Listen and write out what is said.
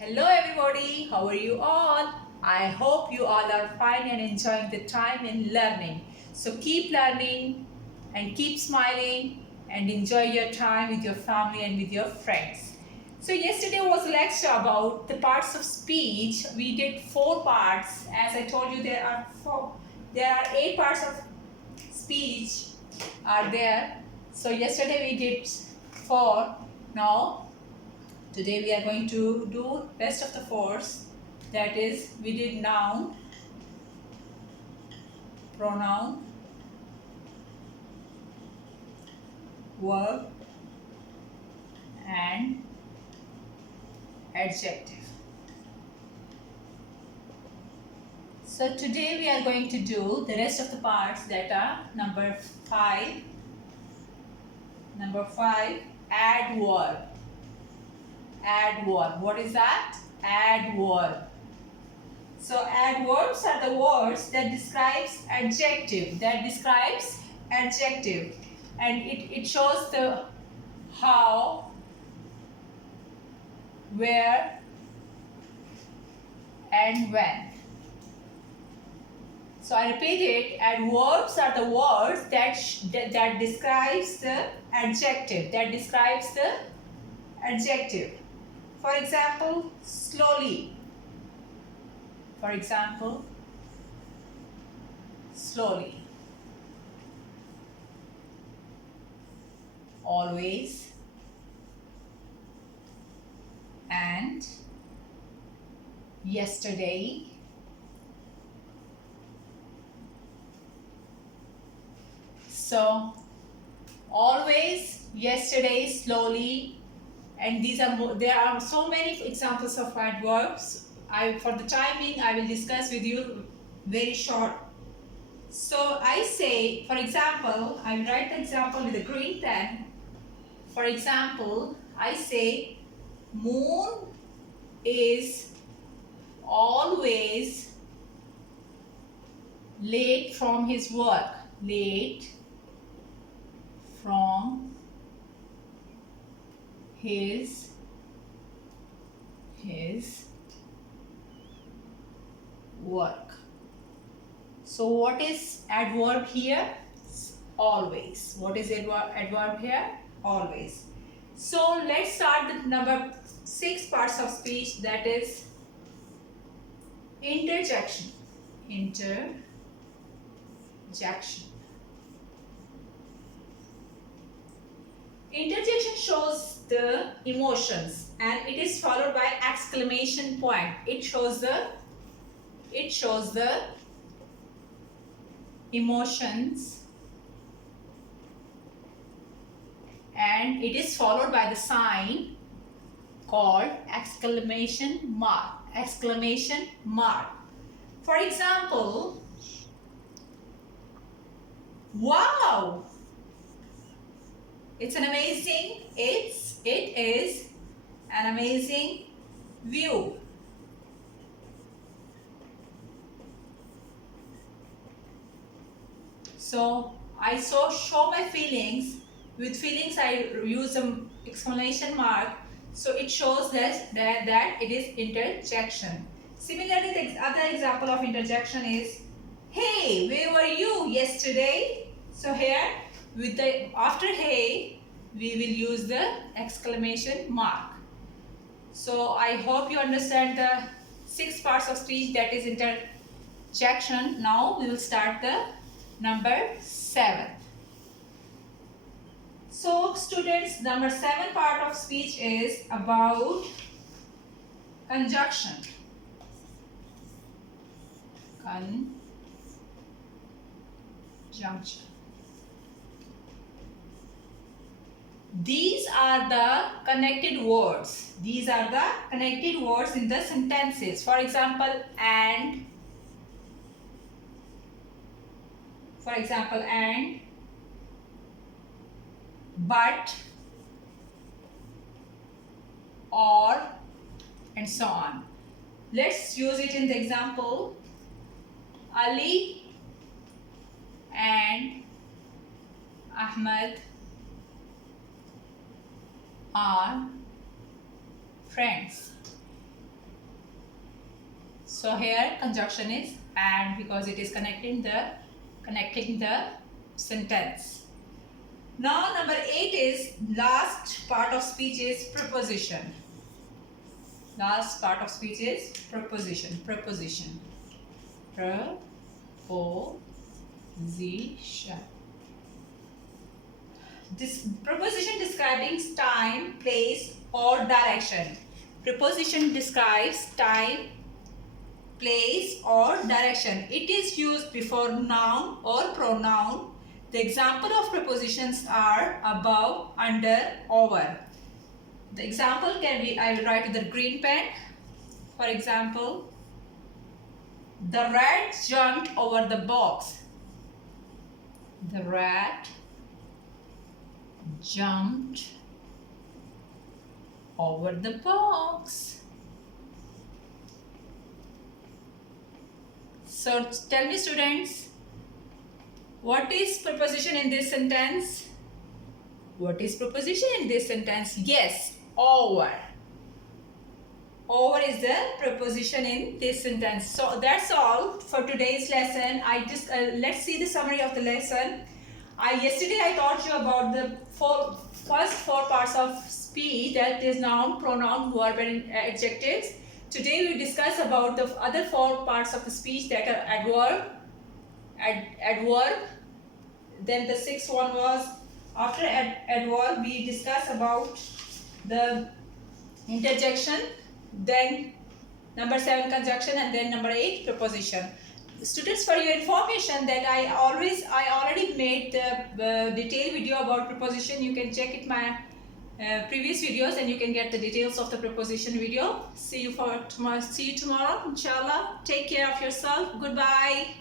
Hello everybody, how are you all? I hope you all are fine and enjoying the time in learning. So keep learning and keep smiling and enjoy your time with your family and with your friends. So yesterday was a lecture about the parts of speech. We did 4 parts. As I told you, there are 8 parts of speech are there. So yesterday we did 4. Now today we are going to do rest of the fours. That is, we did noun, pronoun, verb, and adjective. So today we are going to do the rest of the parts that are number 5. Number 5, add verb. Add verb. What is that? Add verb. So adverbs are the words that describes adjective. And it shows the how, where, and when. So I repeat it, adverbs are the words that describes the adjective. For example, slowly. For example, slowly. Always. And yesterday. So always, yesterday, slowly, and there are so many examples of adverbs. For the timing, I will discuss with you very short. So I say, for example, I write the example with a green pen. For example, I say, Moon is always late from his work. Late from his work. So what is adverb here? Always. What is adverb here? Always. So let's start the number 6 parts of speech, that is interjection. Interjection. Interjection shows the emotions and it is followed by exclamation point. It shows the emotions and it is followed by the sign called exclamation mark. For example, wow, it is an amazing view. So I show my feelings. With feelings I use an exclamation mark. So it shows that it is interjection. Similarly, the other example of interjection is, hey, where were you yesterday? So here, after hey, we will use the exclamation mark. So I hope you understand the 6 parts of speech, that is interjection. Now we will start the number 7. So students, number 7 part of speech is about conjunction. These are the connected words. These are the connected words in the sentences. For example, and. For example, and, but, or, and so on. Let's use it in the example. Ali and Ahmed are friends. So here conjunction is and because it is connecting the sentence. Now number 8 is last part of speech is preposition. Last part of speech is preposition. Preposition. Preposition. This preposition describing time, place, or direction. Preposition describes time, place, or direction. It is used before noun or pronoun. The example of prepositions are above, under, over. The example can be, I will write with the green pen. For example, the rat jumped over the box. The rat jumped over the box. So tell me, students, what is preposition in this sentence? What is preposition in this sentence? Yes, over. Over is the preposition in this sentence. So that's all for today's lesson. Let's see the summary of the lesson. Yesterday I taught you about the first four parts of speech, that is noun, pronoun, verb, and adjectives. Today we discuss about the other four parts of the speech, that are adverb. Then the sixth one was after adverb we discuss about the interjection. Then number 7 conjunction, and then number 8 preposition. Students, for your information, that I already made the detailed video about preposition. You can check it my previous videos and you can get the details of the preposition video. See you tomorrow, inshallah. Take care of yourself. Goodbye.